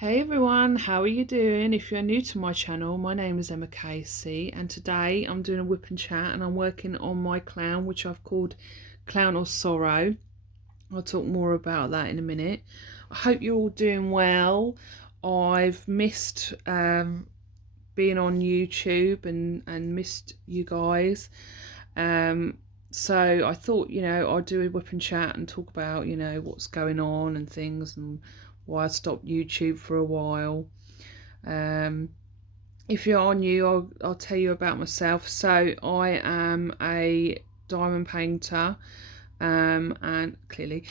Hey everyone, how are you doing? If you're new to my channel, my name is Emma Casey, and today I'm doing a whip and chat and I'm working on my clown, which I've called Clown or Sorrow. I'll talk more about that in a minute. I hope you're all doing well. I've missed being on YouTube and missed you guys. Um, so I thought, I'd do a whip and chat and talk about, what's going on and things and why I stopped YouTube for a while. Um, if you're new, I'll tell you about myself. So I am a diamond painter, and clearly,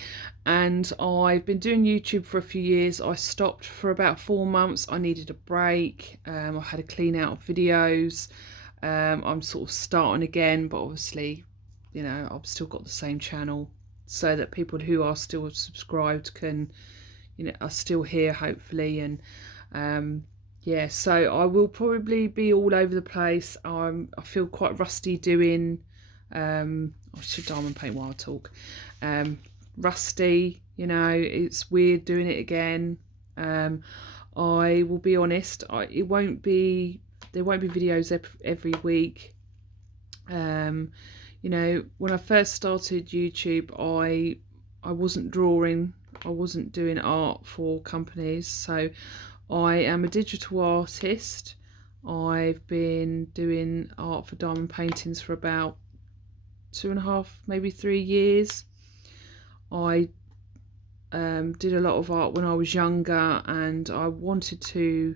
and I've been doing YouTube for a few years. I stopped for about 4 months. I needed a break. I had to clean out videos. I'm sort of starting again, but obviously, I've still got the same channel so that people who are still subscribed can, are still here hopefully. And yeah, so I will probably be all over the place. I feel quite rusty doing I should diamond paint while I talk. Rusty, it's weird doing it again. I will be honest, there won't be videos every week. When I first started YouTube, I wasn't drawing, I wasn't doing art for companies, so I am a digital artist. I've been doing art for diamond paintings for about 2.5, maybe 3 years. I did a lot of art when I was younger, and I wanted to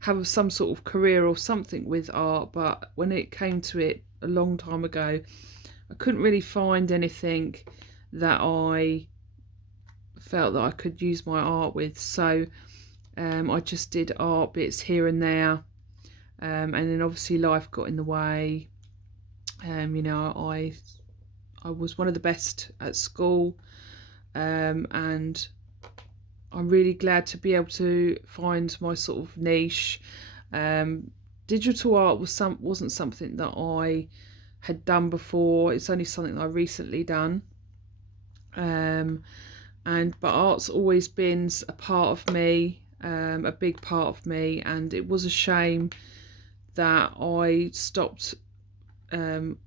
have some sort of career or something with art, but when it came to it a long time ago, I couldn't really find anything that I felt that I could use my art with. So I just did art bits here and there, and then obviously life got in the way. I was one of the best at school, and I'm really glad to be able to find my sort of niche. Digital art wasn't something that I had done before. It's only something that I recently done. But art's always been a part of me, a big part of me, and it was a shame that I stopped when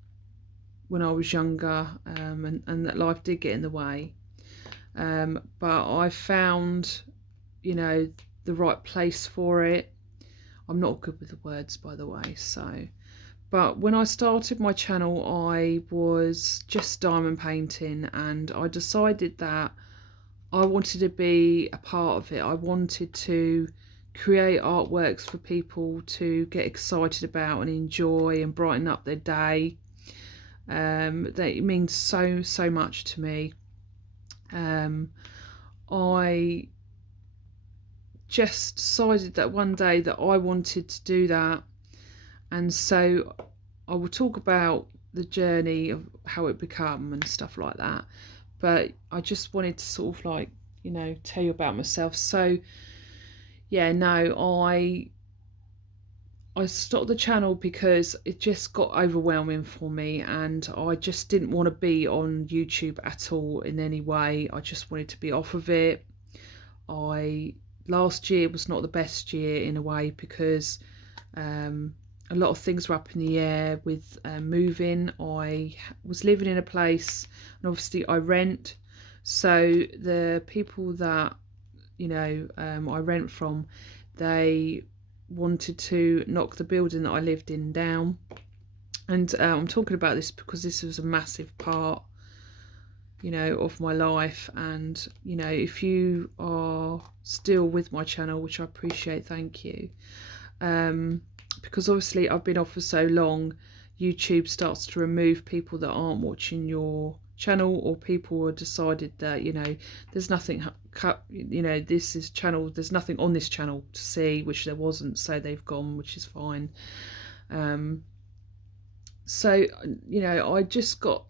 I was younger, and that life did get in the way. But I found, the right place for it. I'm not good with the words, by the way, so. But when I started my channel, I was just diamond painting, and I decided that I wanted to be a part of it. I wanted to create artworks for people to get excited about and enjoy and brighten up their day. That means so much to me. I just decided that one day that I wanted to do that, and so I will talk about the journey of how it become and stuff like that, but I just wanted to sort of like, tell you about myself. So yeah, no, I stopped the channel because it just got overwhelming for me, and I just didn't want to be on YouTube at all in any way. I just wanted to be off of it. Last year was not the best year in a way, because a lot of things were up in the air with moving. I was living in a place, and obviously I rent, so the people that I rent from, they wanted to knock the building that I lived in down. And I'm talking about this because this was a massive part, of my life. And if you are still with my channel, which I appreciate, thank you, because obviously I've been off for so long, YouTube starts to remove people that aren't watching your channel, or people have decided that there's nothing there's nothing on this channel to see, which there wasn't, so they've gone, which is fine. So I just got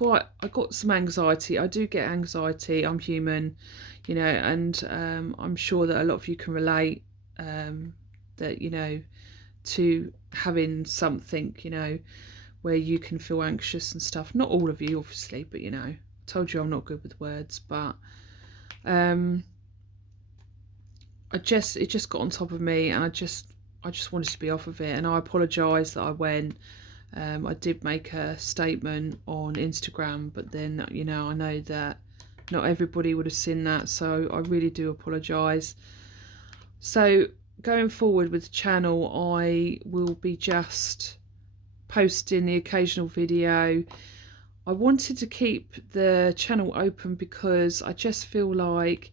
I got some anxiety. I do get anxiety, I'm human, and I'm sure that a lot of you can relate, that to having something where you can feel anxious and stuff. Not all of you obviously, but I told you I'm not good with words. But it just got on top of me, and I just wanted to be off of it, and I apologise that I went. I did make a statement on Instagram, but then, you know, I know that not everybody would have seen that, so I really do apologise. So going forward with the channel, I will be just posting the occasional video. I wanted to keep the channel open because I just feel like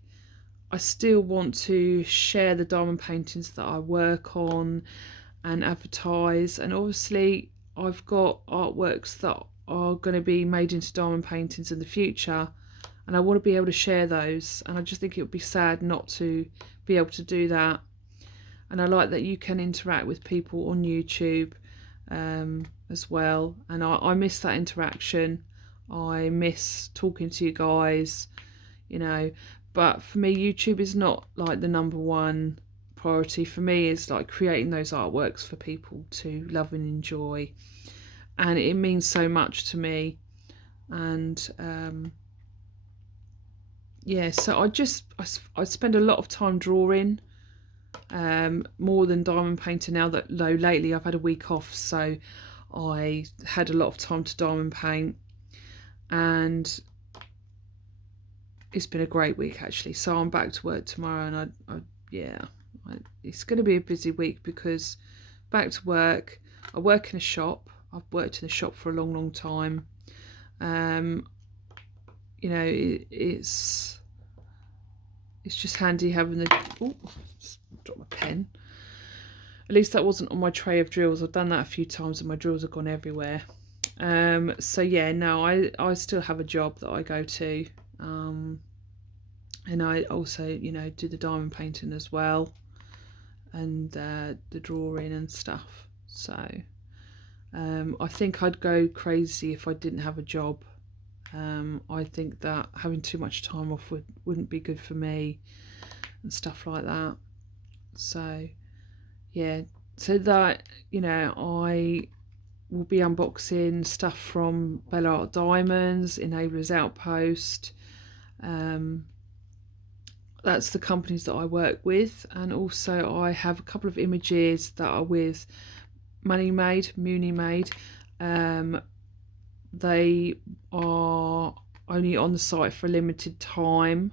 I still want to share the diamond paintings that I work on and advertise, and obviously I've got artworks that are going to be made into diamond paintings in the future, and I want to be able to share those, and I just think it would be sad not to be able to do that. And I like that you can interact with people on YouTube as well, and I miss that interaction. I miss talking to you guys, you know, but for me YouTube is not like the number one priority. For me is like creating those artworks for people to love and enjoy, and it means so much to me. And yeah, so I spend a lot of time drawing, more than diamond painting now, that though lately I've had a week off, so I had a lot of time to diamond paint, and it's been a great week actually. So I'm back to work tomorrow, and it's going to be a busy week because back to work. I work in a shop. I've worked in a shop for a long time. You know, it's just handy having the... Oh, dropped my pen. At least that wasn't on my tray of drills. I've done that a few times and my drills have gone everywhere. So yeah, no, I still have a job that I go to. And I also, you know, do the diamond painting as well, and the drawing and stuff. So I think I'd go crazy if I didn't have a job. I think that having too much time off wouldn't be good for me and stuff like that. So yeah, so that, you know, I will be unboxing stuff from Bella Art Diamonds, Enablers Outpost. That's the companies that I work with, and also I have a couple of images that are with Muni Made. They are only on the site for a limited time,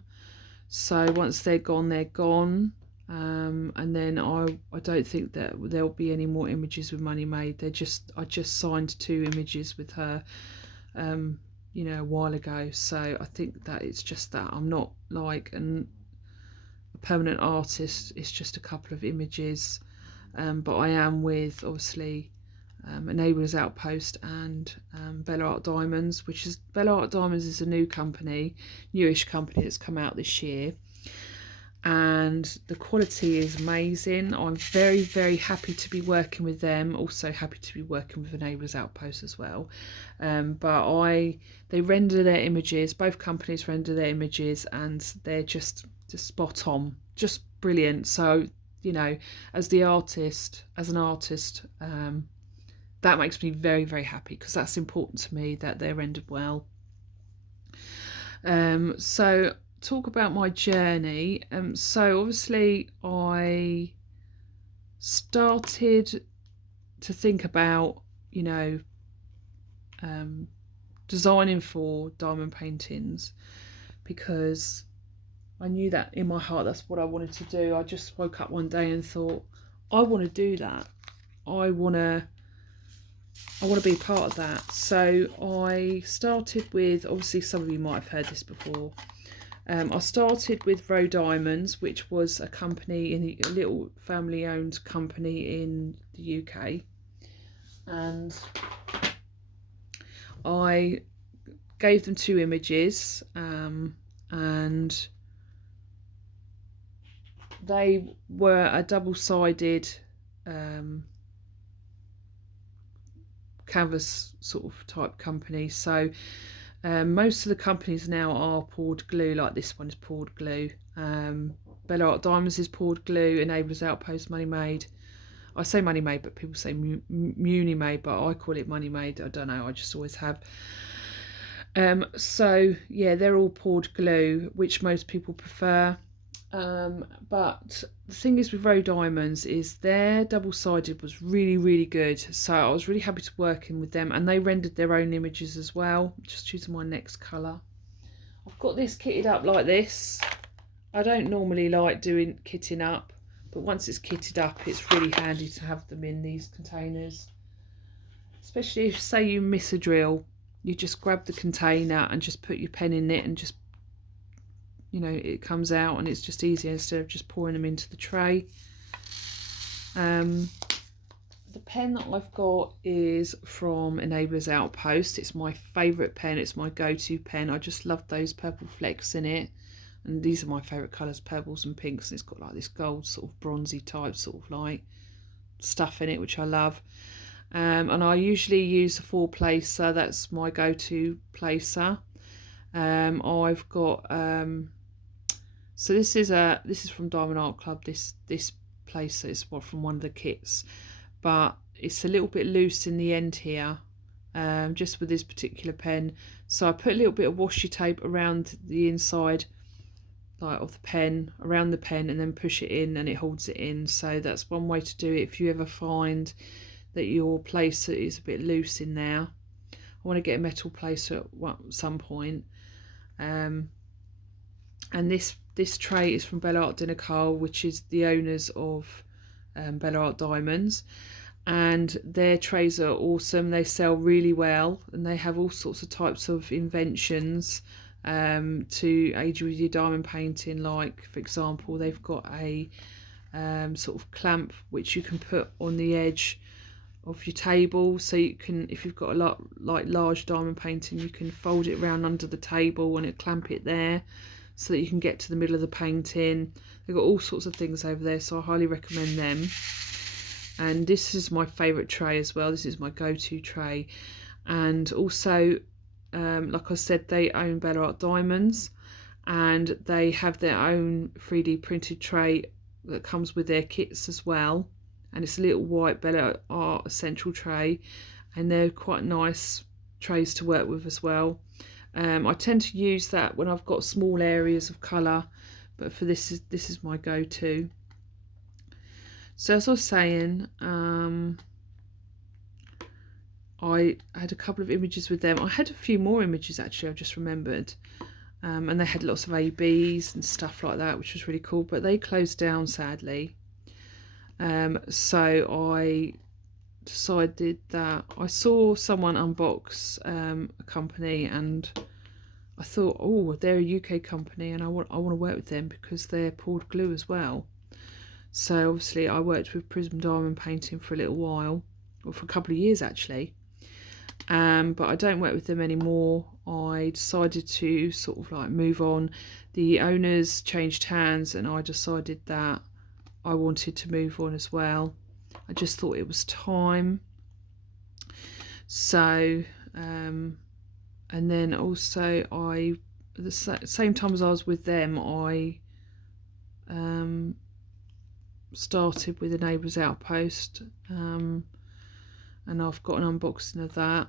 so once they're gone, they're gone. And then I don't think that there'll be any more images with Muni Made. I just signed 2 images with her, you know, a while ago. So I think that it's just that I'm not like a permanent artist. It's just a couple of images, but I am with obviously Enablers Outpost and Bella Art Diamonds, which is Bella Art Diamonds is a newish company that's come out this year, and the quality is amazing. I'm very happy to be working with them. Also happy to be working with Enablers Outpost as well. But they render their images. Both companies render their images, and they're just spot on, just brilliant. So, you know, as an artist, that makes me very happy, because that's important to me that they're rendered well. So talk about my journey. So obviously I started to think about, you know, designing for diamond paintings, because I knew that in my heart that's what I wanted to do. I just woke up one day and thought, I want to do that. I want to be part of that. So I started with, obviously some of you might have heard this before, I started with Row Diamonds, which was a company, a little family owned company in the UK, and I gave them 2 images, and they were a double-sided canvas sort of type company. So most of the companies now are poured glue, like this one is poured glue. Bella Art Diamonds is poured glue, Enablers Outpost, Muni Made. I say Muni Made, but people say Muni Made, but I call it Muni Made. I don't know, I just always have. So yeah, they're all poured glue, which most people prefer. But the thing is with Row Diamonds is their double-sided was really, really good. So I was really happy to work in with them, and they rendered their own images as well. Just choosing my next colour. I've got this kitted up like this. I don't normally like doing kitting up, but once it's kitted up, it's really handy to have them in these containers. Especially if, say, you miss a drill, you just grab the container and just put your pen in it and just, you know, it comes out and it's just easier instead of just pouring them into the tray. The pen that I've got is from Enablers Outpost. It's my favourite pen. It's my go-to pen. I just love those purple flecks in it. And these are my favourite colours, purples and pinks. And it's got like this gold sort of bronzy type sort of like stuff in it, which I love. And I usually use a 4-placer. That's my go-to placer. I've got so this is from Diamond Art Club. This placer is from one of the kits, but it's a little bit loose in the end here, just with this particular pen. So I put a little bit of washi tape around the inside, like of the pen, around the pen, and then push it in, and it holds it in. So that's one way to do it if you ever find that your placer is a bit loose in there. I want to get a metal placer at some point. And this tray is from Bella Art de Nicole, which is the owners of Bella Art Diamonds, and their trays are awesome. They sell really well, and they have all sorts of types of inventions to aid you with your diamond painting. Like, for example, they've got a sort of clamp which you can put on the edge of your table, so you can, if you've got a lot like large diamond painting, you can fold it around under the table and it clamp it there so that you can get to the middle of the painting. They've got all sorts of things over there, so I highly recommend them. And this is my favourite tray as well. This is my go-to tray. And also, like I said, they own Bella Art Diamonds, and they have their own 3D printed tray that comes with their kits as well. And it's a little white Bella Art Essential tray, and they're quite nice trays to work with as well. I tend to use that when I've got small areas of colour, but for this is my go-to. So as I was saying, I had a couple of images with them. I had a few more images actually, I've just remembered. And they had lots of ABs and stuff like that, which was really cool, but they closed down sadly. So I decided that I saw someone unbox a company, and I thought, oh, they're a UK company, and I want to work with them because they're poured glue as well. So obviously I worked with Prism Diamond Painting for a little while, or for a couple of years actually, but I don't work with them anymore. I decided to sort of like move on. The owners changed hands, and I decided that I wanted to move on as well. I just thought it was time. So and then also at the same time as I was with them, I started with Enablers Outpost, and I've got an unboxing of that.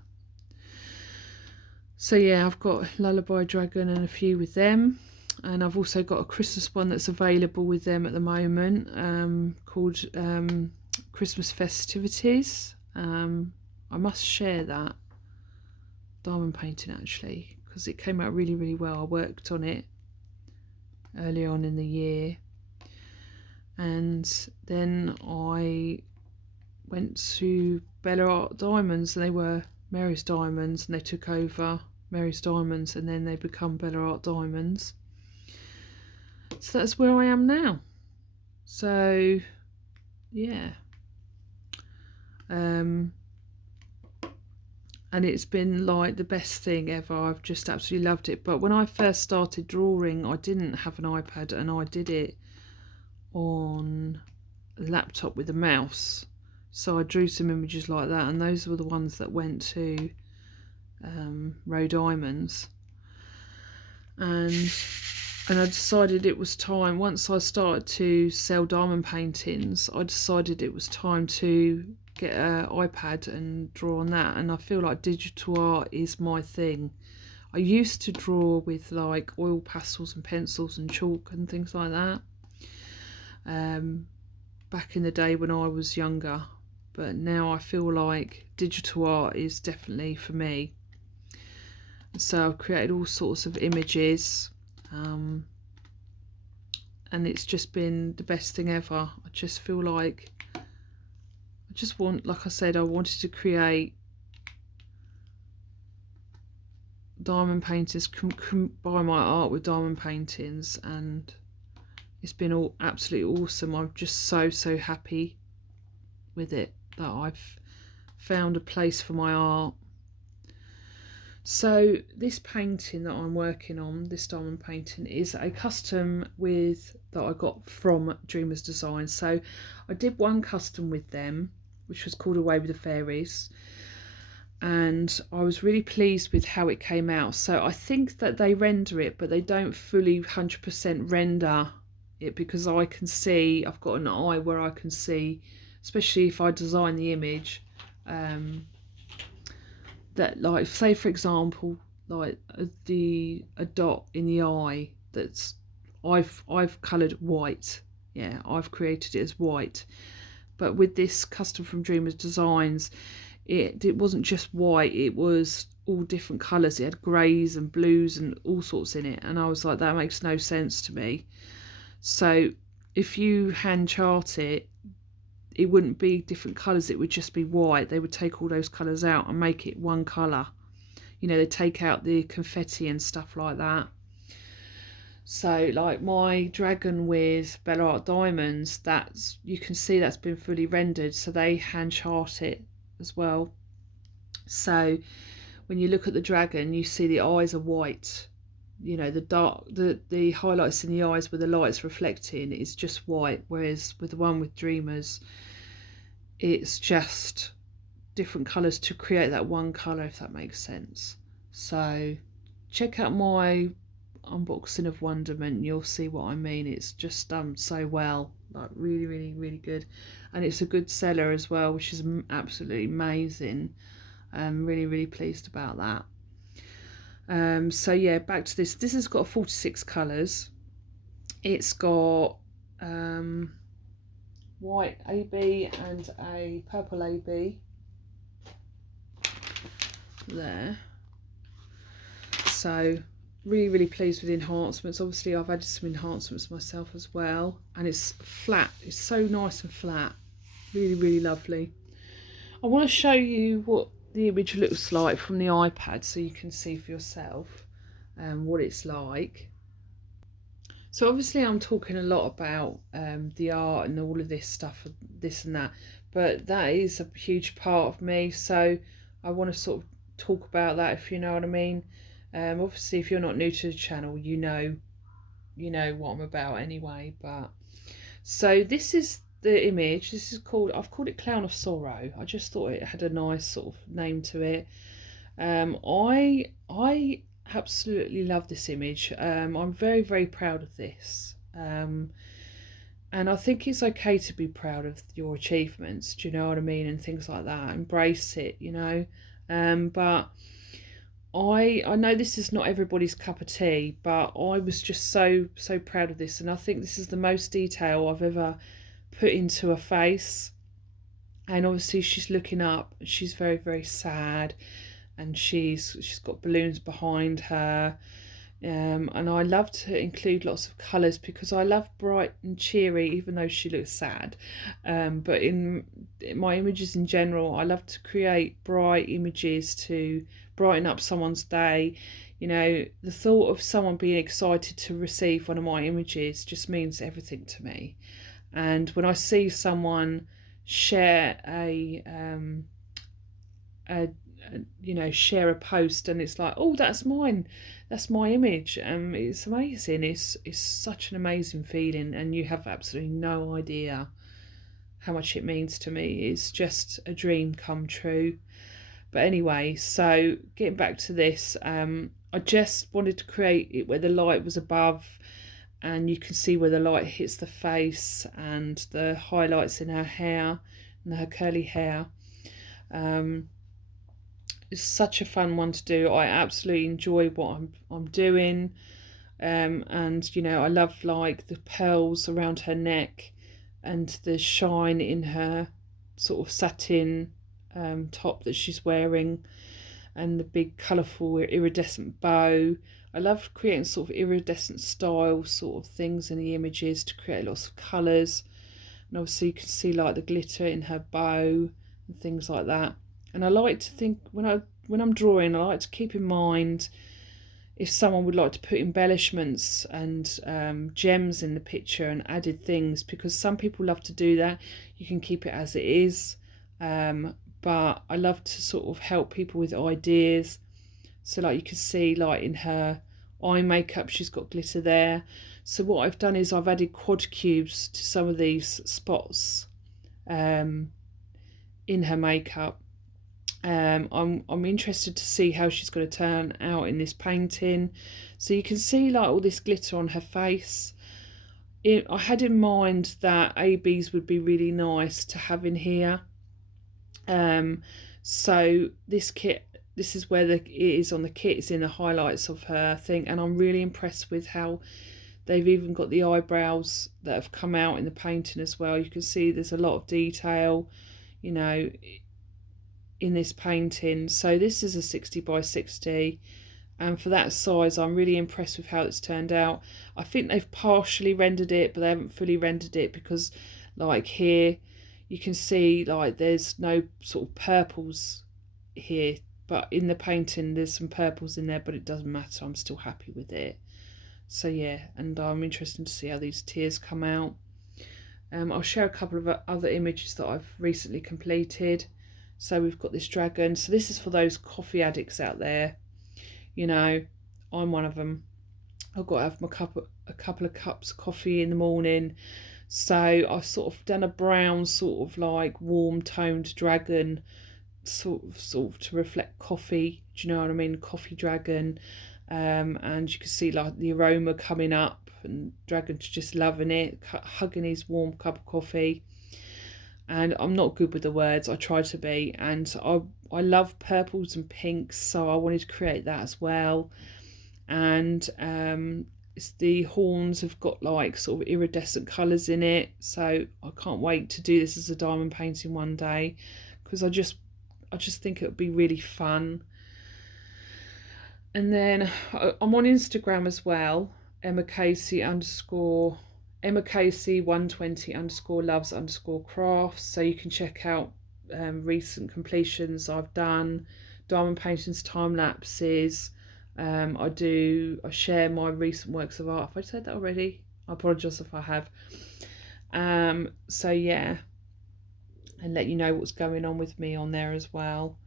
So yeah, I've got Lullaby Dragon and a few with them, and I've also got a Christmas one that's available with them at the moment, called Christmas Festivities. I must share that diamond painting actually, because it came out really, really well. I worked on it early on in the year, and then I went to Bella Art Diamonds, and they were Mary's Diamonds, and they took over Mary's Diamonds, and then they become Bella Art Diamonds. So that's where I am now. So yeah, and it's been like the best thing ever. I've just absolutely loved it. But when I first started drawing, I didn't have an iPad, and I did it on a laptop with a mouse. So I drew some images like that, and those were the ones that went to Row Diamonds. And I decided it was time, once I started to sell diamond paintings, I decided it was time to get an iPad and draw on that. And I feel like digital art is my thing. I used to draw with like oil pastels and pencils and chalk and things like that, back in the day when I was younger, but now I feel like digital art is definitely for me. So I've created all sorts of images, and it's just been the best thing ever. I just feel like I just want, like I said, I wanted to create diamond paintings, combine my art with diamond paintings, and it's been all absolutely awesome. I'm just so happy with it that I've found a place for my art. So this painting that I'm working on, this diamond painting, is a custom with that I got from Dreamers Design. So I did one custom with them, which was called Away with the Fairies, and I was really pleased with how it came out. So I think that they render it, but they don't fully 100% render it, because I can see, I've got an eye where I can see, especially if I design the image, that, like, say for example, like a dot in the eye that's I've coloured white. Yeah, I've created it as white. But with this custom from Dreamers Designs, it wasn't just white, it was all different colours. It had greys and blues and all sorts in it, and I was like, that makes no sense to me. So if you hand chart it, it wouldn't be different colours, it would just be white. They would take all those colours out and make it one colour. You know, they take out the confetti and stuff like that. So like my dragon with Bella Art Diamonds, that's, you can see that's been fully rendered, so they hand chart it as well. So when you look at the dragon, you see the eyes are white. You know, the highlights in the eyes where the light's reflecting is just white, whereas with the one with Dreamers, it's just different colours to create that one colour, if that makes sense. So check out my unboxing of Wonderment, you'll see what I mean. It's just done so well, like really good, and it's a good seller as well, which is absolutely amazing. I'm really pleased about that. So yeah, back to this. This has got 46 colours. It's got white AB and a purple AB there. So really pleased with the enhancements. Obviously I've added some enhancements myself as well, and it's flat, it's so nice and flat, really lovely. I want to show you what the image looks like from the iPad so you can see for yourself what it's like. So obviously I'm talking a lot about the art and all of this stuff, this and that, but that is a huge part of me, so I want to sort of talk about that, if you know what I mean. Obviously if you're not new to the channel, you know what I'm about anyway. But so this is the image. This is called, I've called it Clown of Sorrow. I just thought it had a nice sort of name to it. I absolutely love this image. I'm very proud of this. And I think it's okay to be proud of your achievements, do you know what I mean, and things like that. Embrace it, you know. But I know this is not everybody's cup of tea, but I was just so proud of this, and I think this is the most detail I've ever put into a face. And obviously she's looking up, she's very sad, and she's got balloons behind her. And I love to include lots of colours because I love bright and cheery, even though she looks sad. But in my images in general, I love to create bright images to brighten up someone's day. You know, the thought of someone being excited to receive one of my images just means everything to me. And when I see someone share share a post and it's like, oh, that's mine, that's my image, it's amazing. It's such an amazing feeling, and you have absolutely no idea how much it means to me. It's just a dream come true. But anyway, so getting back to this, I just wanted to create it where the light was above, and you can see where the light hits the face and the highlights in her hair and her curly hair. It's such a fun one to do. I absolutely enjoy what I'm doing. And you know, I love like the pearls around her neck and the shine in her sort of satin top that she's wearing, and the big colourful iridescent bow. I love creating sort of iridescent style sort of things in the images to create lots of colours. And obviously you can see like the glitter in her bow and things like that. And I like to think when I'm drawing, I like to keep in mind if someone would like to put embellishments and gems in the picture and added things, because some people love to do that. You can keep it as it is, but I love to sort of help people with ideas. So like you can see like in her eye makeup, she's got glitter there. So what I've done is I've added quad cubes to some of these spots in her makeup. I'm interested to see how she's going to turn out in this painting. So you can see like all this glitter on her face. I had in mind that ABs would be really nice to have in here. So this kit, this is where it is on the kit. It's in the highlights of her thing, and I'm really impressed with how they've even got the eyebrows that have come out in the painting as well. You can see there's a lot of detail, you know, in this painting. So this is a 60 by 60, and for that size I'm really impressed with how it's turned out. I think they've partially rendered it, but they haven't fully rendered it, because like here you can see like there's no sort of purples here, but in the painting there's some purples in there, but it doesn't matter, I'm still happy with it. So yeah, and I'm interested to see how these tears come out. I'll share a couple of other images that I've recently completed. So we've got this dragon. So this is for those coffee addicts out there. You know, I'm one of them. I've got to have a couple of cups of coffee in the morning. So I've sort of done a brown sort of like warm toned dragon, sort of to reflect coffee. Do you know what I mean? Coffee dragon. And you can see like the aroma coming up, and dragon's just loving it, hugging his warm cup of coffee. And I'm not good with the words, I try to be, and I love purples and pinks, so I wanted to create that as well. And the horns have got like sort of iridescent colours in it, so I can't wait to do this as a diamond painting one day, because I just think it would be really fun. And then I'm on Instagram as well, Emma Casey _ Emma Casey 120 _ loves _ crafts. So you can check out recent completions I've done, diamond paintings, time lapses. I share my recent works of art. Have I said that already? I apologise if I have. So yeah, and let you know what's going on with me on there as well.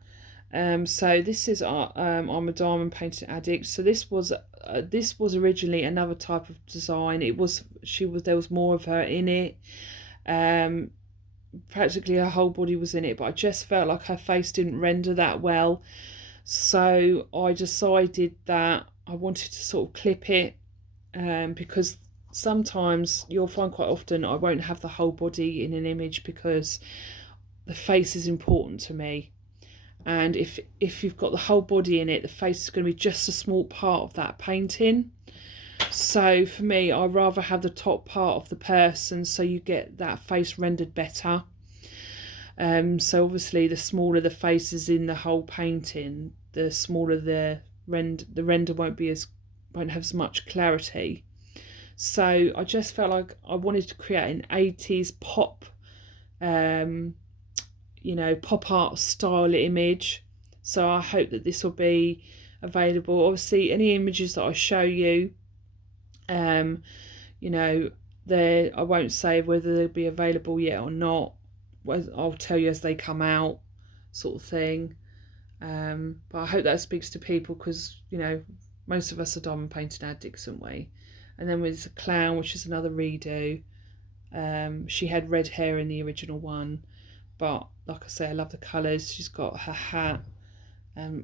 So this is I'm a diamond painting addict. So this was originally another type of design. There was more of her in it. Practically her whole body was in it, but I just felt like her face didn't render that well. So I decided that I wanted to sort of clip it, because sometimes you'll find quite often I won't have the whole body in an image, because the face is important to me. And if you've got the whole body in it, the face is going to be just a small part of that painting. So for me, I'd rather have the top part of the person, so you get that face rendered better. So obviously the smaller the face is in the whole painting, the smaller the render won't have as much clarity. So I just felt like I wanted to create an 80s pop pop art style image. So I hope that this will be available. Obviously any images that I show you, I won't say whether they'll be available yet or not. I'll tell you as they come out, sort of thing. But I hope that speaks to people, because most of us are diamond painting addicts, aren't we? And then there's a clown, which is another redo. She had red hair in the original one, but like I say, I love the colours. She's got her hat,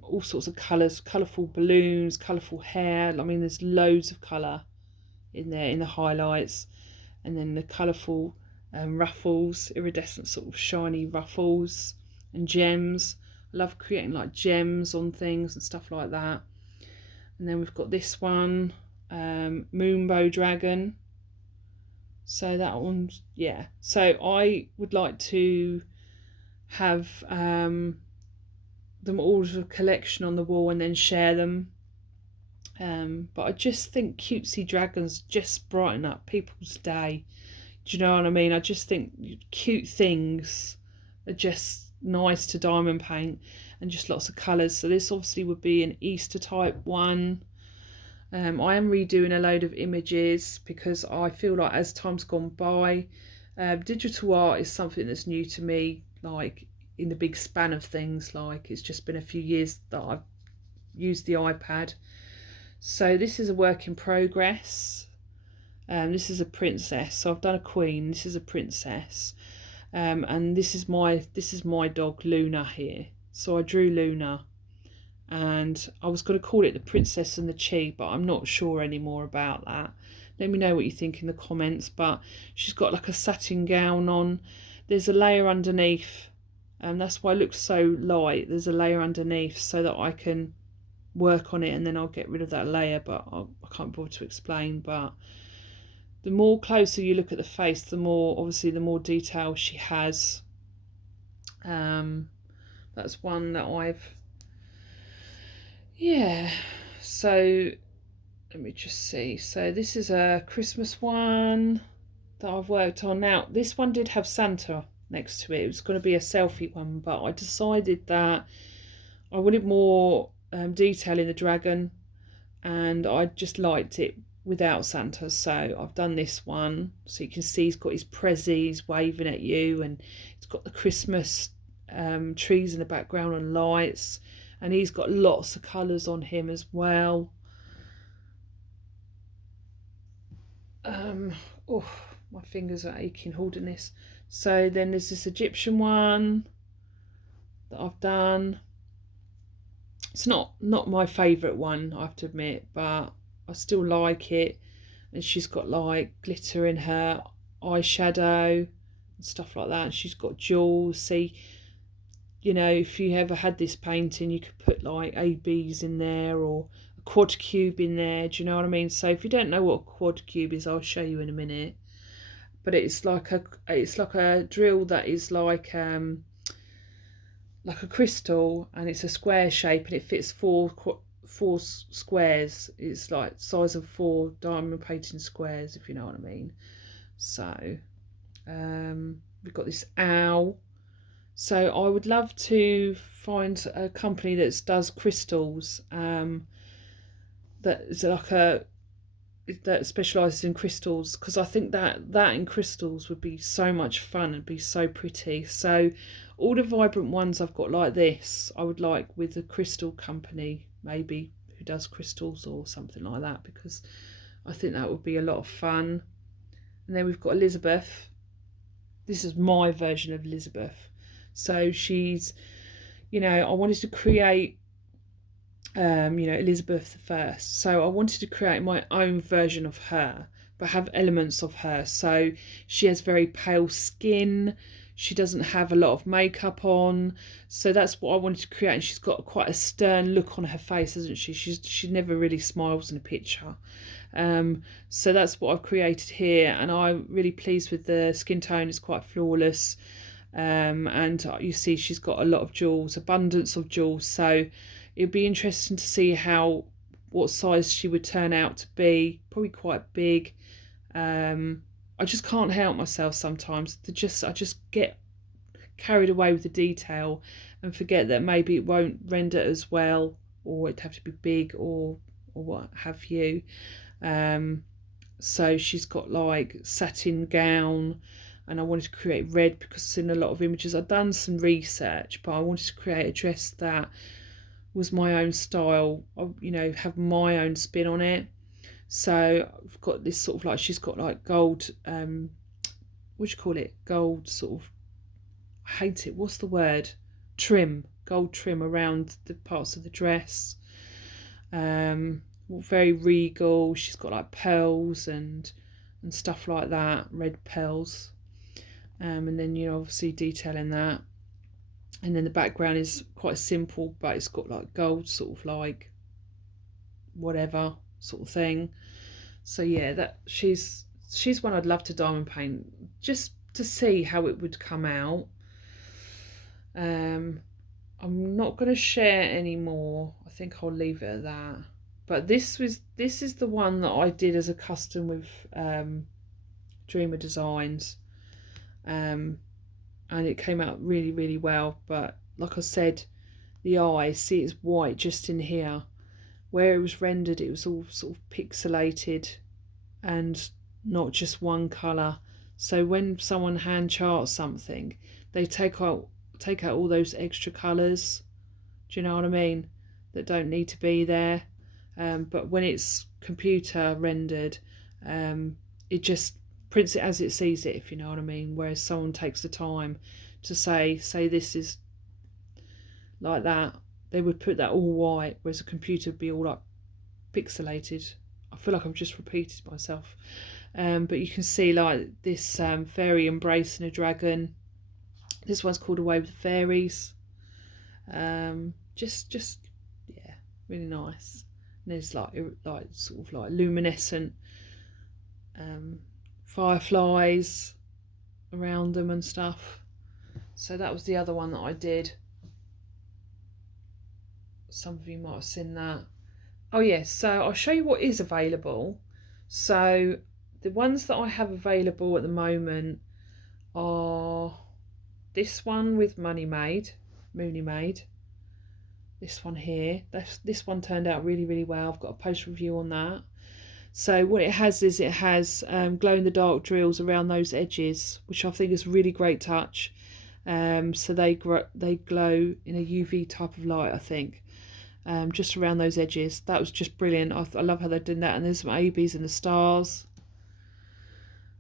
all sorts of colours, colourful balloons, colourful hair. I mean, there's loads of colour in there in the highlights, and then the colourful ruffles, iridescent sort of shiny ruffles and gems. I love creating like gems on things and stuff like that. And then we've got this one. Moonbow Dragon. So that one's, yeah. So I would like to have them all as a collection on the wall and then share them. But I just think cutesy dragons just brighten up people's day. Do you know what I mean? I just think cute things are just nice to diamond paint, and just lots of colours. So this obviously would be an Easter type one. I am redoing a load of images because I feel like as time's gone by, digital art is something that's new to me, like in the big span of things. Like it's just been a few years that I've used the iPad. So this is a work in progress. This is a princess. So I've done a queen. This is a princess. And this is my dog Luna here. So I drew Luna, and I was going to call it the Princess and the Chi, but I'm not sure anymore about that. Let me know what you think in the comments. But she's got like a satin gown on. There's a layer underneath, and that's why it looks so light. There's a layer underneath so that I can work on it, and then I'll get rid of that layer, but I can't bother to explain. But the more closer you look at the face, the more, obviously, the more detail she has. That's one that so let me just see. So this is a Christmas one that I've worked on. Now this one did have Santa next to it. It was going to be a selfie one, but I decided that I wanted more detail in the dragon, and I just liked it without Santa. So I've done this one, so you can see he's got his prezzies waving at you, and it's got the Christmas trees in the background and lights, and he's got lots of colours on him as well. Oh, my fingers are aching holding this. So then there's this Egyptian one that I've done. It's not my favourite one, I have to admit, but I still like it. And she's got like glitter in her eyeshadow and stuff like that. And she's got jewels. See, you know, if you ever had this painting, you could put like ABs in there or a quad cube in there. Do you know what I mean? So if you don't know what a quad cube is, I'll show you in a minute. But it's like a drill that is like a crystal, and it's a square shape, and it fits four squares. It's like size of 4 diamond painting squares, if you know what I mean. So we've got this owl. So I would love to find a company that does crystals, that is like that specialises in crystals, because I think that in crystals would be so much fun and be so pretty. So all the vibrant ones I've got like this, I would like with a crystal company, maybe, who does crystals or something like that, because I think that would be a lot of fun. And then we've got Elizabeth. This is my version of Elizabeth. So she's, you know, I wanted to create Elizabeth I. So I wanted to create my own version of her, but have elements of her. So she has very pale skin. She doesn't have a lot of makeup on. So that's what I wanted to create. And she's got quite a stern look on her face, hasn't she? She never really smiles in a picture. So that's what I've created here, and I'm really pleased with the skin tone. It's quite flawless. And you see she's got a lot of jewels, abundance of jewels. So it'd be interesting to see what size she would turn out to be. Probably quite big. I just can't help myself sometimes. I just get carried away with the detail and forget that maybe it won't render as well, or it'd have to be big, or what have you. So she's got like satin gown, and I wanted to create red because in a lot of images I've done some research, but I wanted to create a dress that was my own style, have my own spin on it. So I've got this sort of like, she's got like gold, what do you call it? Gold sort of, I hate it, what's the word? Trim, gold trim around the parts of the dress. Very regal. She's got like pearls and stuff like that, red pearls. And then, obviously detailing that. And then the background is quite simple, but it's got like gold sort of like whatever sort of thing. So yeah, that she's one I'd love to diamond paint just to see how it would come out. I'm not going to share anymore. I think I'll leave it at that. But this is the one that I did as a custom with Dreamer Designs, and it came out really, really well. But like I said, the eye, see, it's white just in here. Where it was rendered, it was all sort of pixelated and not just one colour. So when someone hand charts something, they take out all those extra colours. Do you know what I mean? That don't need to be there. But when it's computer rendered, it just prints it as it sees it, if you know what I mean. Whereas someone takes the time to say this is like that, they would put that all white, whereas a computer would be all like pixelated. I feel like I've just repeated myself. But you can see like this fairy embracing a dragon. This one's called Away with the Fairies. Just yeah, really nice. And there's like sort of like luminescent fireflies around them and stuff. So that was the other one that I did. Some of you might have seen that. Oh yes, so I'll show you what is available. So the ones that I have available at the moment are this one with Mooney Made. This one here. This one turned out really, really well. I've got a post review on that. So what it has is it has glow in the dark drills around those edges, which I think is a really great touch. So they glow in a UV type of light, I think. Just around those edges. That was just brilliant. I love how they did that. And there's some ABs in the stars.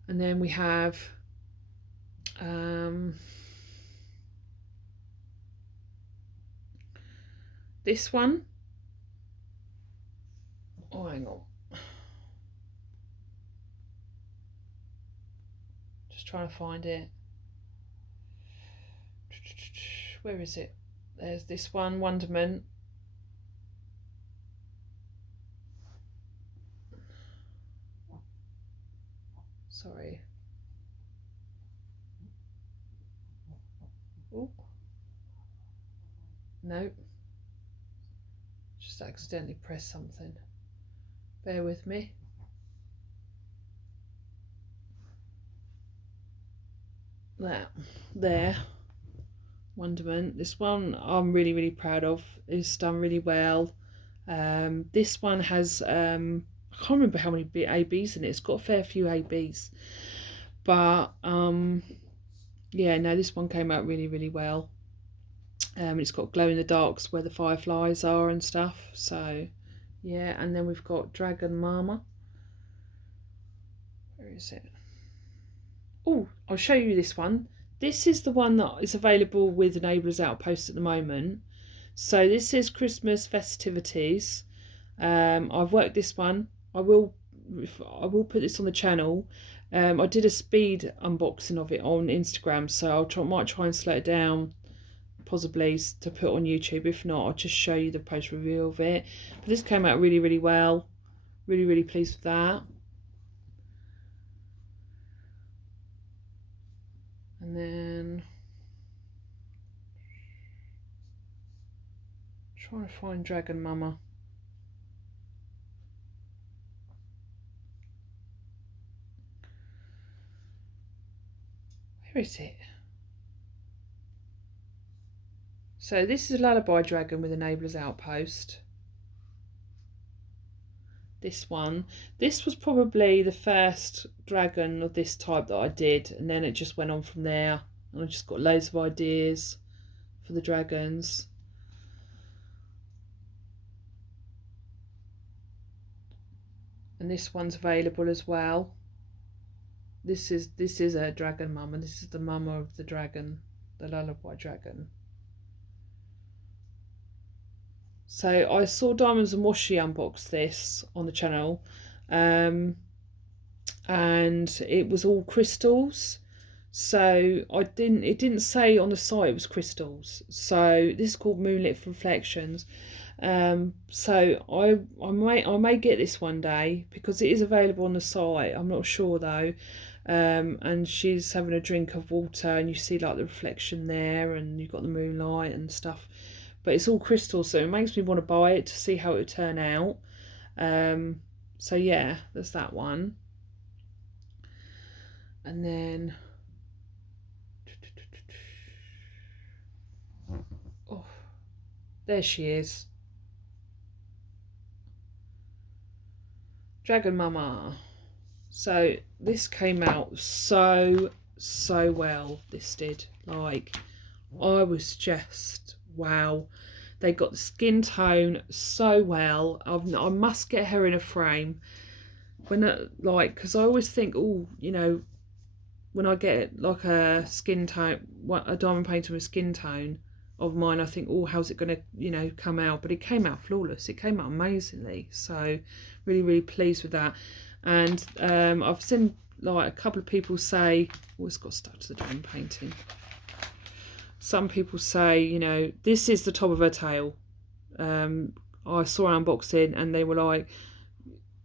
And then we have this one. Oh, hang on. Just trying to find it. Where is it? There's this one, Wonderment. Sorry. Oh. No. Just accidentally pressed something. Bear with me. There. Wonderment. This one I'm really, really proud of. It's done really well. This one has I can't remember how many ABs in it. It's got a fair few ABs, but yeah, no, this one came out really, really well. It's got glow in the darks where the fireflies are and stuff. So yeah, and then we've got Dragon Mama. Where is it? Oh, I'll show you this one. This is the one that is available with Enablers Outpost at the moment. So this is Christmas festivities. I've worked this one. I will put this on the channel. I did a speed unboxing of it on Instagram, so might try and slow it down, possibly to put on YouTube. If not, I'll just show you the post review of it. But this came out really, really well. Really, really pleased with that. And then trying to find Dragon Mama. Where is it? So this is Lullaby Dragon with Enablers Outpost. This one. This was probably the first dragon of this type that I did, and then it just went on from there. And I just got loads of ideas for the dragons. And this one's available as well. This is a dragon mama. This is the mama of the dragon, the Lullaby Dragon. So I saw Diamonds and Washi unbox this on the channel, and it was all crystals. So it didn't say on the site it was crystals. So this is called Moonlit Reflections. So I may get this one day because it is available on the site. I'm not sure though. And she's having a drink of water, and you see like the reflection there, and you've got the moonlight and stuff. But it's all crystal, so it makes me want to buy it to see how it would turn out. So yeah, there's that one. And then oh, there she is. Dragon Mama. So this came out so well. This did. Like, I was just wow. They got the skin tone so well. I must get her in a frame. Because I always think, oh, when I get like a skin tone, a diamond painting with skin tone of mine, I think, oh, how's it going to, come out? But it came out flawless. It came out amazingly. So really, really pleased with that. And I've seen like a couple of people say, oh, it's got stuck to the diamond painting. Some people say, this is the top of her tail. I saw an unboxing and they were like,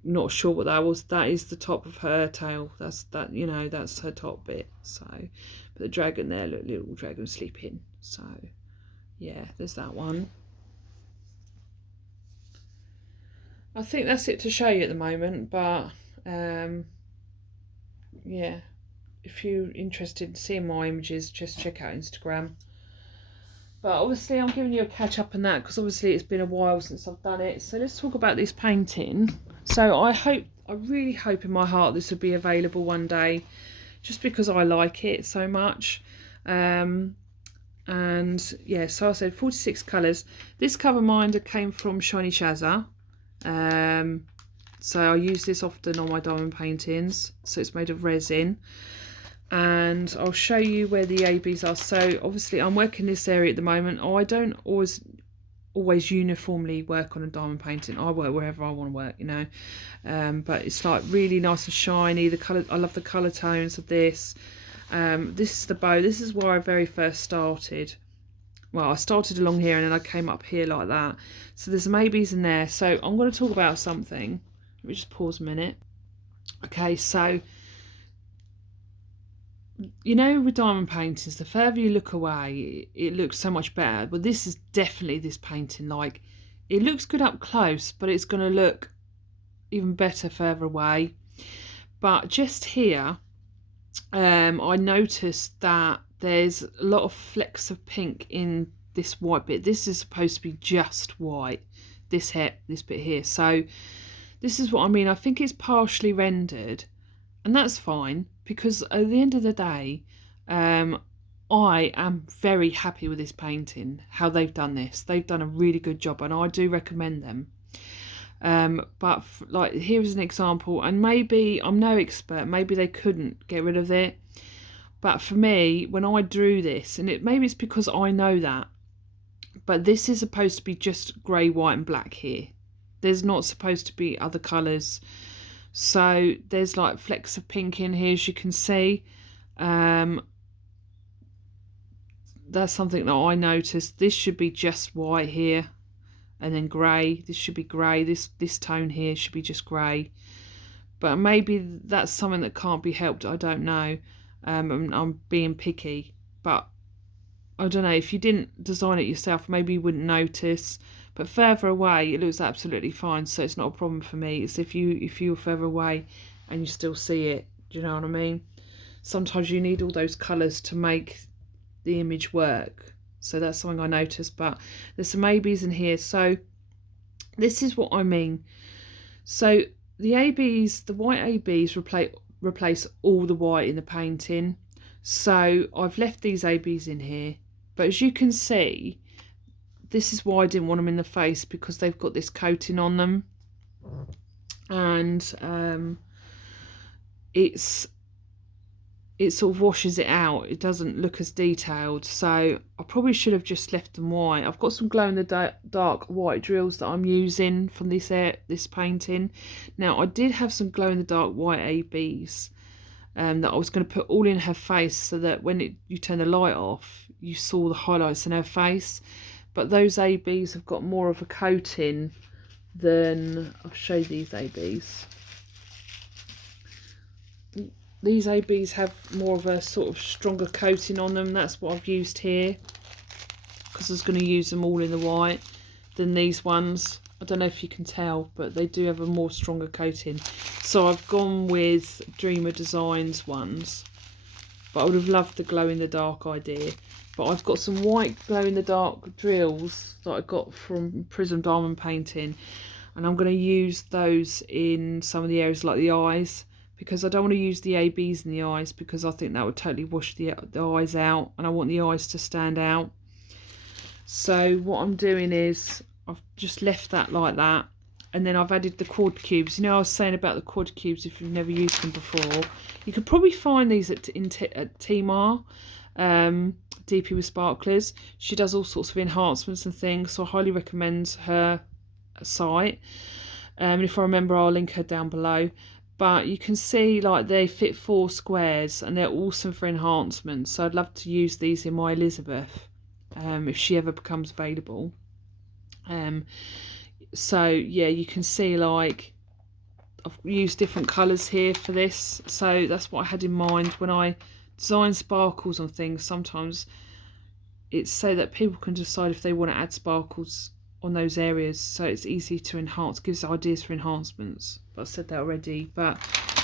not sure what that was. That is the top of her tail. That's her top bit. So, but the dragon there, little dragon sleeping. So, yeah, there's that one. I think that's it to show you at the moment. But yeah, if you're interested in seeing my images, just check out Instagram. But obviously I'm giving you a catch up on that because obviously it's been a while since I've done it. So let's talk about this painting. So I really hope in my heart this will be available one day, just because I like it so much. And yeah, so I said 46 colours. This cover minder came from Shiny Shazza. So I use this often on my diamond paintings. So it's made of resin. And I'll show you where the ABs are. So obviously I'm working this area at the moment. I don't always uniformly work on a diamond painting. I work wherever I want to work, but it's like really nice and shiny. The colour, I love the colour tones of this. This is the bow. This is where I very first started. Well, I started along here and then I came up here like that. So there's some ABs in there. So I'm going to talk about something. Let me just pause a minute. Okay, so with diamond paintings, the further you look away, it looks so much better. But this is definitely this painting. Like, it looks good up close, but it's going to look even better further away. But just here, I noticed that there's a lot of flecks of pink in this white bit. This is supposed to be just white, this bit here. So this is what I mean. I think it's partially rendered, and that's fine, because at the end of the day, I am very happy with this painting, how they've done this. They've done a really good job, and I do recommend them. But like, here's an example, and maybe I'm no expert, maybe they couldn't get rid of it, but for me, when I drew this, and maybe it's because I know that, but this is supposed to be just grey, white and black here. There's not supposed to be other colours. So there's like flecks of pink in here, as you can see. That's something that I noticed. This should be just white here, and then grey. This should be grey. This tone here should be just grey. But maybe that's something that can't be helped. I don't know. I'm being picky, but I don't know. If you didn't design it yourself, maybe you wouldn't notice. But further away, it looks absolutely fine, so it's not a problem for me. It's if you're further away and you still see it. Do you know what I mean? Sometimes you need all those colours to make the image work. So that's something I noticed. But there's some ABs in here. So this is what I mean. So the ABs, the white ABs replace all the white in the painting. So I've left these ABs in here. But as you can see, this is why I didn't want them in the face, because they've got this coating on them, and it sort of washes it out. It doesn't look as detailed, so I probably should have just left them white. I've got some glow in the dark white drills that I'm using from this painting. Now, I did have some glow in the dark white ABs that I was going to put all in her face, so that when you turn the light off, you saw the highlights in her face. but those ABs have got more of a coating than, I'll show you these ABs. These ABs have more of a sort of stronger coating on them. That's what I've used here, because I was going to use them all in the white than these ones. I don't know if you can tell, but they do have a more stronger coating. So I've gone with Dreamer Designs ones, but I would have loved the glow in the dark idea. But I've got some white glow in the dark drills that I got from Prism Diamond Painting, and I'm going to use those in some of the areas like the eyes, because I don't want to use the ABs in the eyes, because I think that would totally wash the eyes out, and I want the eyes to stand out. So what I'm doing is I've just left that like that, and then I've added the quad cubes. You know, I was saying about the quad cubes, if you've never used them before, you could probably find these at Tmar, DP with Sparklers. She does all sorts of enhancements and things, so I highly recommend her site. And if I remember, I'll link her down below. But you can see like they fit 4 squares and they're awesome for enhancements. So I'd love to use these in my Elizabeth, if she ever becomes available. So yeah, you can see like I've used different colours here for this. So that's what I had in mind when I design sparkles on things. Sometimes it's so that people can decide if they want to add sparkles on those areas, so it's easy to enhance, gives ideas for enhancements. But I said that already, but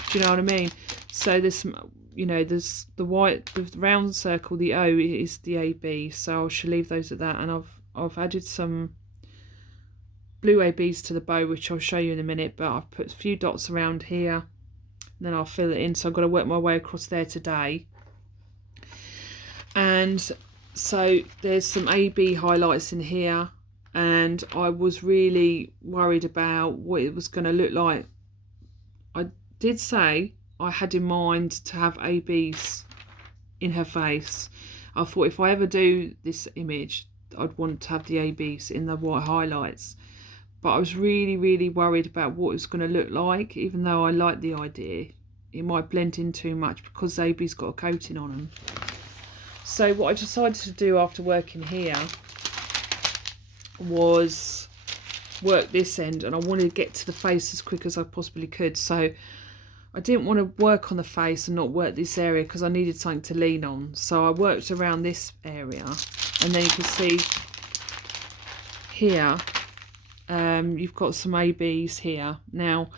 do you know what I mean? So there's some, you know, there's the white, the round circle, the O is the AB, so I shall leave those at that. And I've added some blue ABs to the bow, which I'll show you in a minute, but I've put a few dots around here, and then I'll fill it in. So I've got to work my way across there today. And so there's some AB highlights in here, and I was really worried about what it was going to look like. I did say I had in mind to have ABs in her face. I thought if I ever do this image, I'd want to have the ABs in the white highlights. But I was really worried about what it was going to look like, even though I like the idea. It might blend in too much because the AB's got a coating on them. So what I decided to do after working here was work this end, and I wanted to get to the face as quick as I possibly could. So I didn't want to work on the face and not work this area because I needed something to lean on. So I worked around this area, and then you can see here you've got some ABs here. Now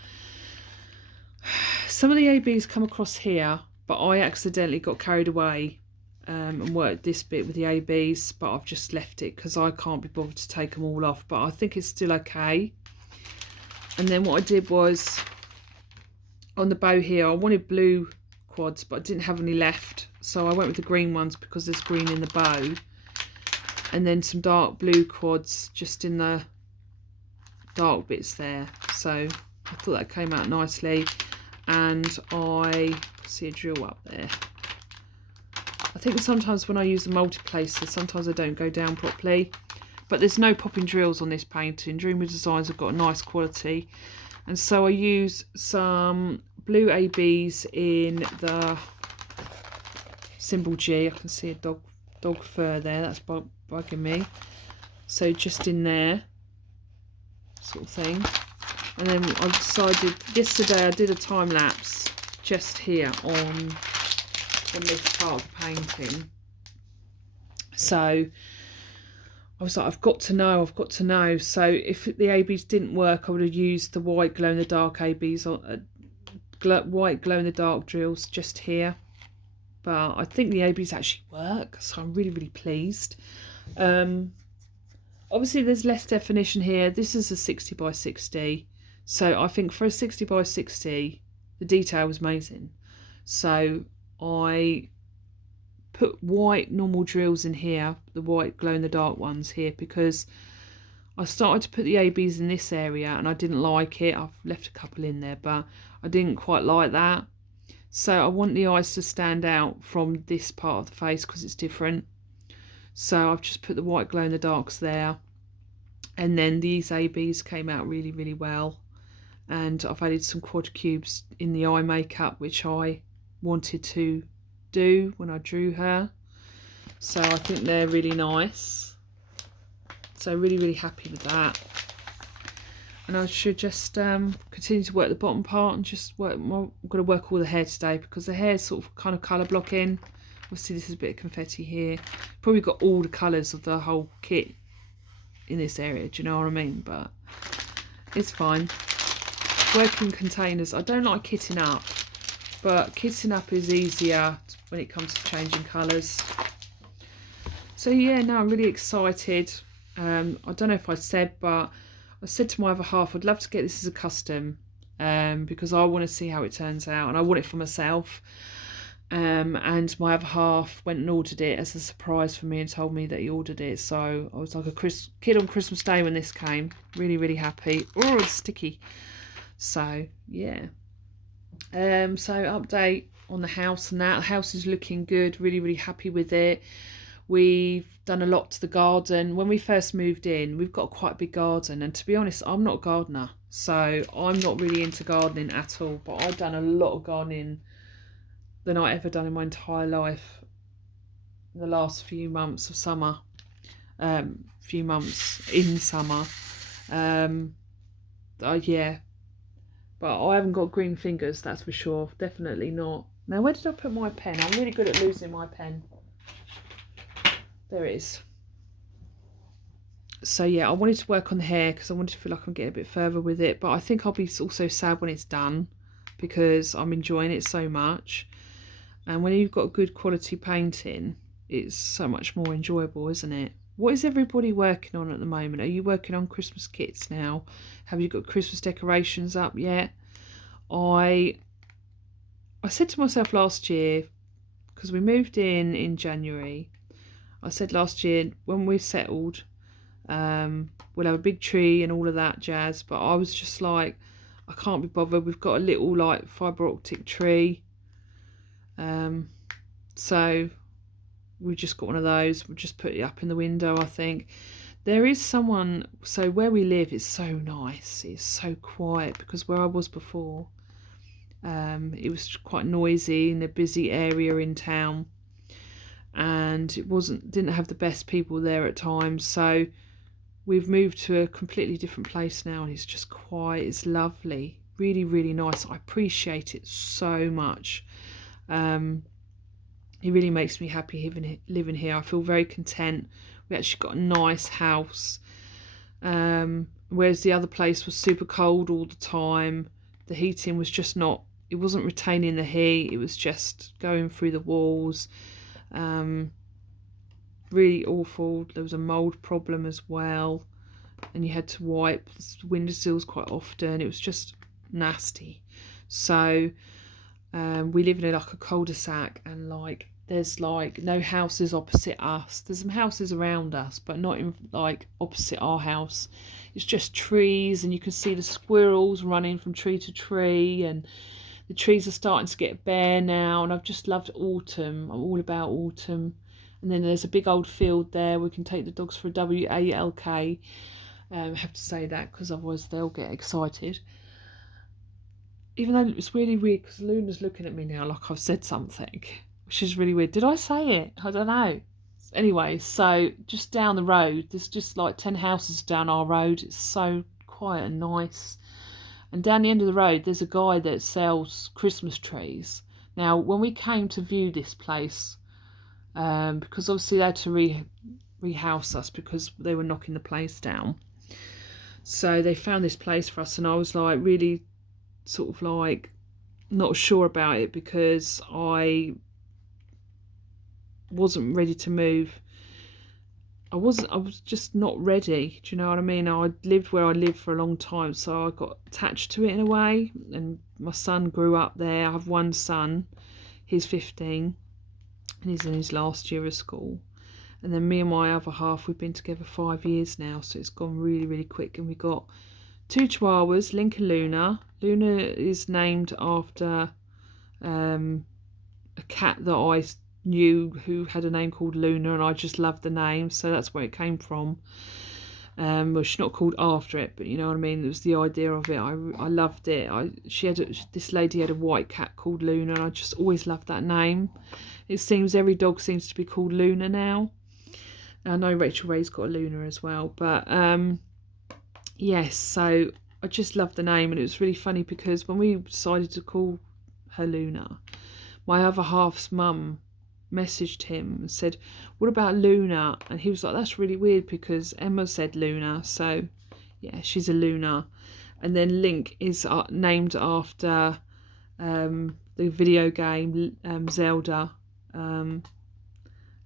some of the ABs come across here, but I accidentally got carried away and worked this bit with the ABs, but I've just left it because I can't be bothered to take them all off, but I think it's still okay. And then what I did was on the bow here, I wanted blue quads, but I didn't have any left, so I went with the green ones because there's green in the bow, and then some dark blue quads just in the dark bits there. So I thought that came out nicely, and I see a drill up there. I think sometimes when I use the multiplacer, sometimes I don't go down properly, but there's no popping drills on this painting. Dreamer Designs have got a nice quality, and so I use some blue ABs in the symbol G. I can see a dog fur there, that's bugging me. So just in there, sort of thing. And then I decided, yesterday I did a time lapse just here on this part of the painting. So I was like, I've got to know. So if the ABs didn't work, I would have used the white glow in the dark ABs, on white glow in the dark drills just here. But I think the ABs actually work, so I'm really pleased. Obviously there's less definition here. This is a 60 by 60, so I think for a 60 by 60 the detail was amazing. So I put white normal drills in here, the white glow in the dark ones here, because I started to put the ABs in this area and I didn't like it. I've left a couple in there, but I didn't quite like that. So I want the eyes to stand out from this part of the face because it's different. So I've just put the white glow in the darks there, and then these ABs came out really well. And I've added some quad cubes in the eye makeup, which I wanted to do when I drew her, so I think they're really nice. So really, really happy with that. And I should just continue to work the bottom part and just work more. I'm going to work all the hair today because the hair is sort of kind of colour blocking. Obviously this is a bit of confetti here. Probably got all the colours of the whole kit in this area, do you know what I mean? But it's fine. Working containers, I don't like kitting up, but kitting up is easier when it comes to changing colours. So yeah, no, I'm really excited. I don't know if I said, but I said to my other half, I'd love to get this as a custom, because I want to see how it turns out and I want it for myself. And my other half went and ordered it as a surprise for me and told me that he ordered it. So I was like a kid on Christmas Day when this came. Really, really happy. Oh, it's sticky. So yeah. So update on the house and that. The house is looking good. Really, really happy with it. We've done a lot to the garden. When we first moved in, we've got quite a big garden, and to be honest, I'm not a gardener, so I'm not really into gardening at all, but I've done a lot of gardening than I've ever done in my entire life in the last few months of summer. Few months in summer. Yeah, but I haven't got green fingers, that's for sure. Definitely not. Now, where did I put my pen? I'm really good at losing my pen. There it is. So yeah, I wanted to work on the hair because I wanted to feel like I'm getting a bit further with it, but I think I'll be also sad when it's done because I'm enjoying it so much. And when you've got good quality painting, it's so much more enjoyable, isn't it? What is everybody working on at the moment? Are you working on Christmas kits now? Have you got Christmas decorations up yet? I said to myself last year, because we moved in January, I said last year when we've settled, we'll have a big tree and all of that jazz, but I was just like, I can't be bothered. We've got a little like fibre optic tree, so we just got one of those. We'll just put it up in the window. I think there is someone, so where we live is so nice, it's so quiet, because where I was before, it was quite noisy in a busy area in town, and it didn't have the best people there at times. So we've moved to a completely different place now, and it's just quiet. It's lovely, really, really nice. I appreciate it so much. It really makes me happy living here. I feel very content. We actually got a nice house, whereas the other place was super cold all the time. The heating was just not, it wasn't retaining the heat, it was just going through the walls. Really awful. There was a mould problem as well, and you had to wipe the windowsills quite often. It was just nasty. So we live in like a cul-de-sac, and like there's like no houses opposite us. There's some houses around us, but not in like opposite our house. It's just trees, and you can see the squirrels running from tree to tree, and the trees are starting to get bare now, and I've just loved autumn. I'm all about autumn. And then there's a big old field there. We can take the dogs for a WALK. I have to say that because otherwise they'll get excited. Even though it's really weird because Luna's looking at me now like I've said something, which is really weird. Did I say it? I don't know. Anyway, so just down the road, there's just like 10 houses down our road. It's so quiet and nice. And down the end of the road, there's a guy that sells Christmas trees. Now, when we came to view this place, because obviously they had to rehouse us because they were knocking the place down. So they found this place for us, and I was like really sort of like not sure about it because I wasn't ready to move. I was just not ready. Do you know what I mean? I lived where I lived for a long time, so I got attached to it in a way. And my son grew up there. I have one son. He's 15, and he's in his last year of school. And then me and my other half, we've been together 5 years now, so it's gone really, really quick. And we got 2 chihuahuas, Link and Luna. Luna is named after a cat that I knew who had a name called Luna, and I just loved the name, so that's where it came from. Well, she's not called after it, but you know what I mean. It was the idea of it. I loved it. This lady had a white cat called Luna, and I just always loved that name. It seems every dog seems to be called Luna now. I know Rachel Ray's got a Luna as well, but yes, so I just love the name, and it was really funny because when we decided to call her Luna, my other half's mum messaged him and said, "What about Luna?" And he was like, "That's really weird because Emma said Luna, so yeah, she's a Luna." And then Link is named after the video game Zelda.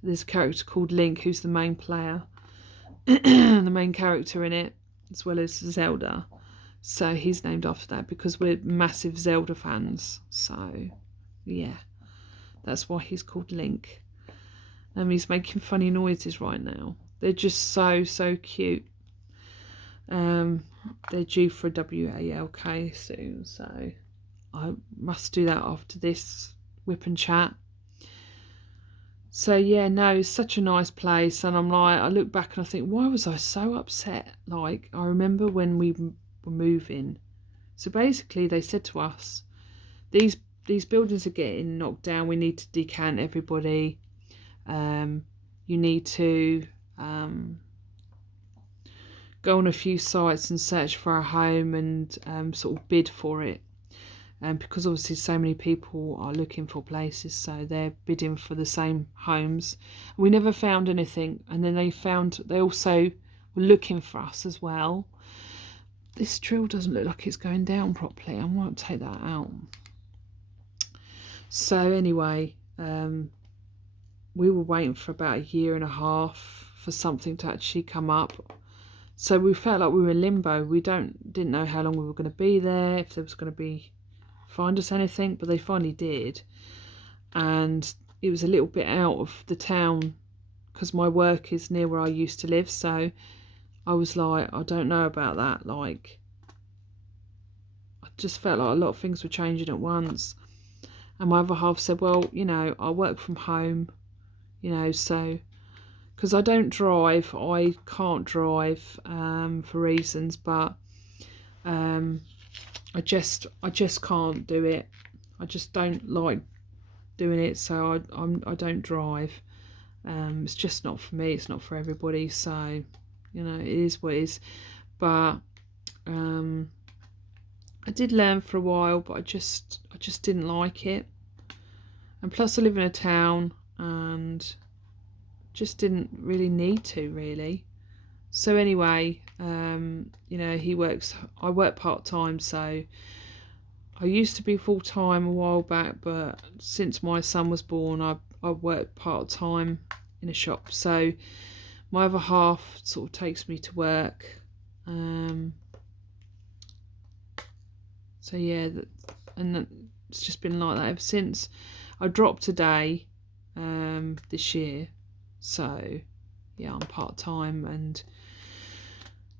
There's a character called Link who's the main player, the main character in it, as well as Zelda. So he's named after that because we're massive Zelda fans. So yeah, that's why he's called Link. He's making funny noises right now. They're just so cute. They're due for a WALK soon, so I must do that after this whip and chat. So yeah, no, it's such a nice place, and I'm like, I look back and I think, why was I so upset? Like, I remember when we were moving. So basically, they said to us, these buildings are getting knocked down. We need to decant everybody. You need to go on a few sites and search for a home and sort of bid for it. Because obviously so many people are looking for places, so they're bidding for the same homes. We never found anything, and then they also were looking for us as well. This drill doesn't look like it's going down properly. I might take that out. So anyway, we were waiting for about 1.5 years for something to actually come up. So we felt like we were in limbo. We didn't know how long we were going to be there, if there was going to find us anything, but they finally did. And it was a little bit out of the town because my work is near where I used to live, so I was like, I don't know about that. Like, I just felt like a lot of things were changing at once. And my other half said, well, you know, I work from home, you know, so because I don't drive, I can't drive for reasons, but I just can't do it. I just don't like doing it, so I don't drive. It's just not for me. It's not for everybody. So, you know, it is what it is. But I did learn for a while, but I just didn't like it. And plus, I live in a town, and just didn't really need to really. So anyway, you know, I work part-time, so I used to be full-time a while back, but since my son was born, I work part-time in a shop. So my other half sort of takes me to work. So yeah, it's just been like that ever since. I dropped a day this year, so yeah, I'm part-time, and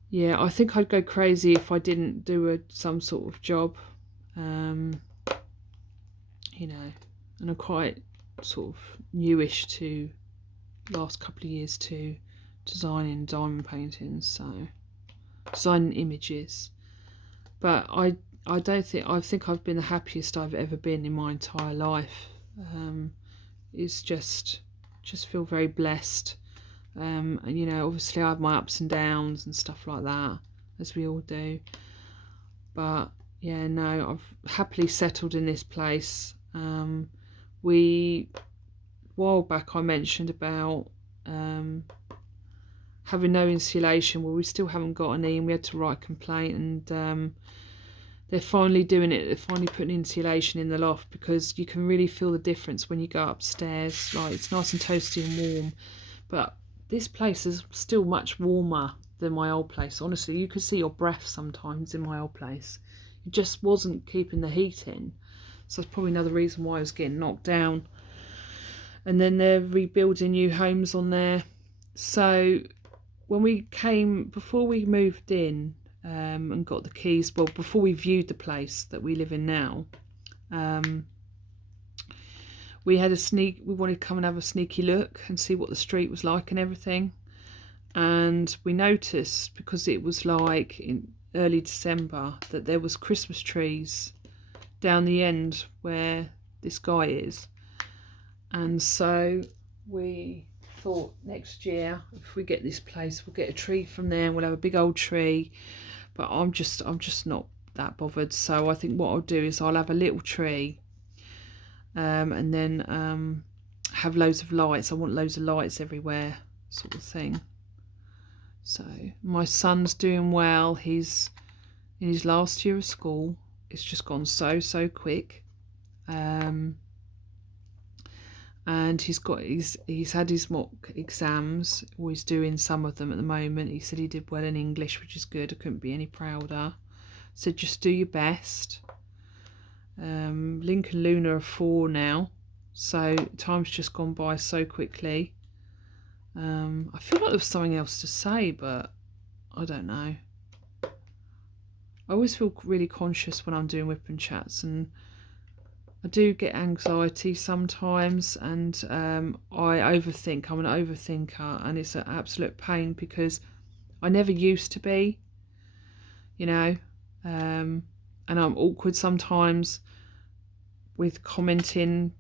yeah, I think I'd go crazy if I didn't do some sort of job, you know, and I'm quite sort of newish to last couple of years to designing diamond paintings, so designing images. But I think I've been the happiest I've ever been in my entire life. It's just feel very blessed. And you know, obviously I have my ups and downs and stuff like that, as we all do. But yeah, no, I've happily settled in this place. A while back I mentioned about having no insulation. Well, we still haven't got any, and we had to write a complaint, and they're finally doing it. They're finally putting insulation in the loft, because you can really feel the difference when you go upstairs. Like, it's nice and toasty and warm, but this place is still much warmer than my old place. Honestly, you could see your breath sometimes in my old place. It just wasn't keeping the heat in. So that's probably another reason why I was getting knocked down. And then they're rebuilding new homes on there. So when before we moved in and got the keys, well, before we viewed the place that we live in now, we wanted to come and have a sneaky look and see what the street was like and everything. And we noticed, because it was like in early December, that there was Christmas trees down the end where this guy is. And so we thought next year, if we get this place, we'll get a tree from there and we'll have a big old tree. But I'm just not that bothered. So I think what I'll do is I'll have a little tree, and then have loads of lights. I want loads of lights everywhere, sort of thing. So my son's doing well. He's in his last year of school. It's just gone so quick. And he's had his mock exams, or he's doing some of them at the moment. He said he did well in English, which is good. I couldn't be any prouder. So just do your best. Link and Luna are 4 now, so time's just gone by so quickly. I feel like there was something else to say, but I don't know. I always feel really conscious when I'm doing whip and chats, and I do get anxiety sometimes, and I overthink. I'm an overthinker, and it's an absolute pain because I never used to be, you know, and I'm awkward sometimes with commenting.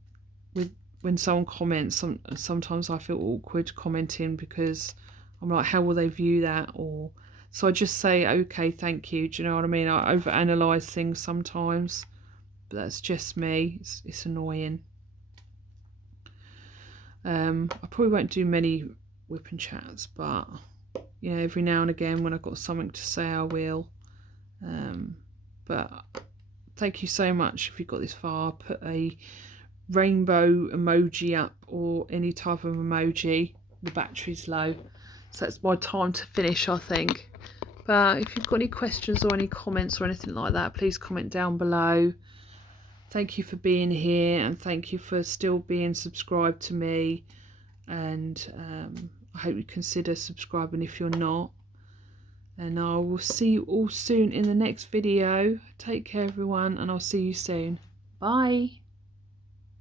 When someone comments, sometimes I feel awkward commenting because I'm like, how will they view that? Or so I just say, okay, thank you. Do you know what I mean? I overanalyze things sometimes, but that's just me. It's annoying. I probably won't do many whip and chats, but you know, every now and again when I've got something to say, I will. But thank you so much if you got this far. Put a rainbow emoji up or any type of emoji. The battery's low, so that's my time to finish, I think. But if you've got any questions or any comments or anything like that, please comment down below. Thank you for being here, and thank you for still being subscribed to me, and I hope you consider subscribing if you're not. And I will see you all soon in the next video. Take care everyone, and I'll see you soon. Bye.